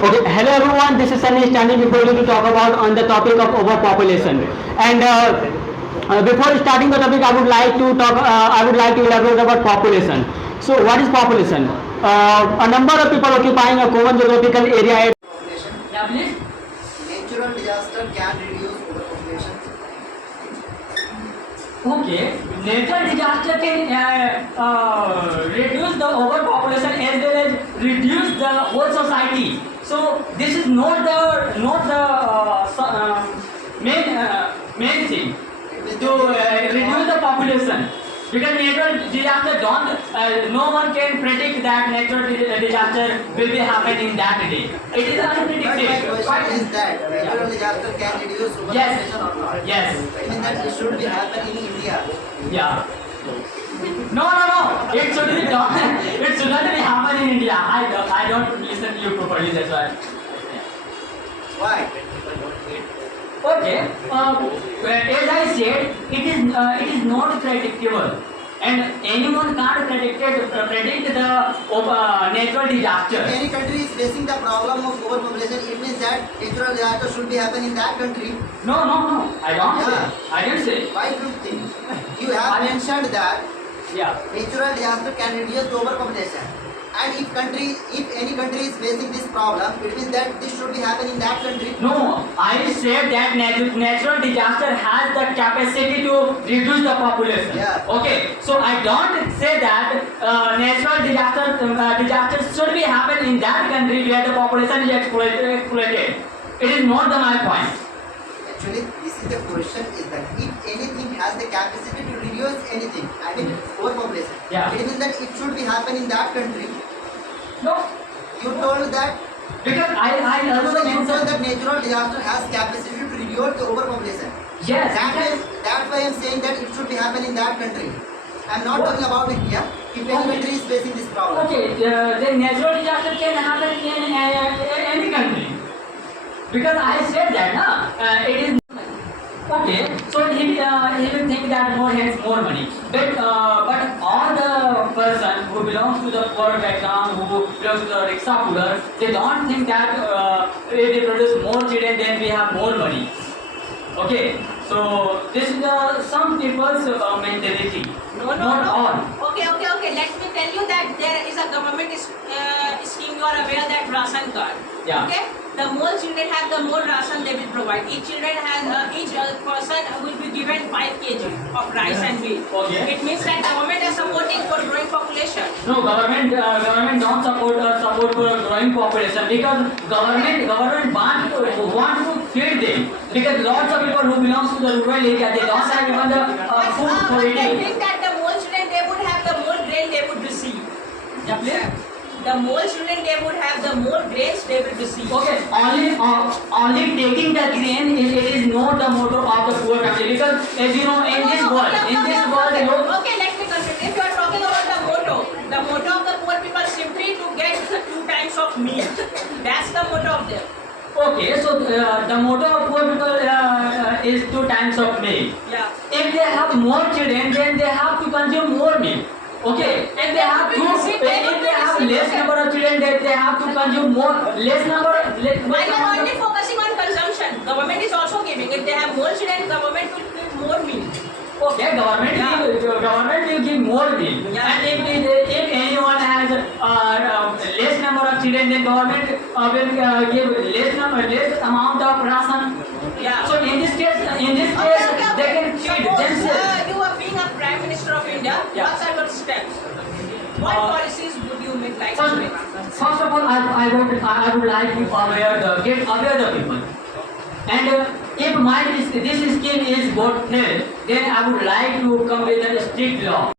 Okay, hello everyone. This is Sunny standing before you to talk about on the topic of overpopulation. And before starting the topic, I would like to talk. I would like to elaborate about population. So, what is population? A number of people occupying a common geographical area. Population. Yeah, please. Natural disaster can reduce overpopulation. Okay, natural disaster can reduce the overpopulation as well as reduce the whole society. So this is not the main thing to reduce the population, because natural disaster don't no one can predict that natural disaster will be happening in that day. It is But my unpredictable. question is that natural disaster can reduce Yes. overpopulation or not? Yes. I mean that it should be happening in India. Yeah. No. It should be done. It shouldn't be happen in India. I don't listen to you properly. That's why. Why? Okay. As I said, it is not predictable, and anyone can't predict the natural If disaster. any country is facing the problem of overpopulation, it means that natural disaster should be happening in that country. No. I don't Yeah. say. I didn't say. Why do you think? You have mentioned that Yeah. natural disaster can reduce the overpopulation. And if any country is facing this problem, it means that this should be happening in that country. No, I said that natural disaster has the capacity to reduce the population. Yeah. Okay, so I don't say that natural disasters should be happen in that country where the population is exploited. It is not my point. Actually, this is the question: is that if anything has the capacity to reduce anything, I mean overpopulation, Yeah. it means that it should be happening in that country. No, You told that. because I So also you told mentioned that natural disaster has capacity to reduce the overpopulation. yes. That's why I'm saying that it should be happening in that country. I'm not talking about India. If any Okay. country is facing this problem. Okay, the natural disaster can happen in any country. Because I said that, it is okay. So he will think that more hands, more money. But all the person who belongs to the poor background, who belongs to the rickshaw puller, they don't think that if they produce more children, then we have more money. Okay, so this is some people's mentality. No. Not all. Okay. Let me tell you that there is a government scheme. You are aware that ration card. Yeah. Okay. The more children have, the more ration they will provide. Each person will be given 5 kg of rice and wheat. Okay. It means that government is supporting for growing population. No, government don't support for growing population, because government want to feed them, because lots of people who belongs to the rural area, they don't have even the food for But they eating. think that the more children they would have, the more grain they would receive. Yeah, please. The more children they would have, the more grains they will receive. Okay, only taking the grain is not the motto of the poor family, because as you know, in this world, you know, Okay, let me continue. If you are talking about the motto of the poor people is simply to get 2 times of meat. That's the motto of them. okay, so the motto of poor people is 2 times of meal. Yeah. If they have more children, then they have to consume more meat. Okay, if they have less number of children, then they have to consume less number. Why you are only focusing on consumption? Government is also giving. If they have more children, government will give more meat. Okay, government will give more meal. Yeah. And if anyone has less number of children, then government will give less amount of ration. Yeah. So in this case, they can feed themselves. You are being a Prime Minister of India. Yeah. What are your steps? What policies would you make like to make? First of all, I would like to get aware the people. And if this scheme is got failed, then I would like to come with a strict law.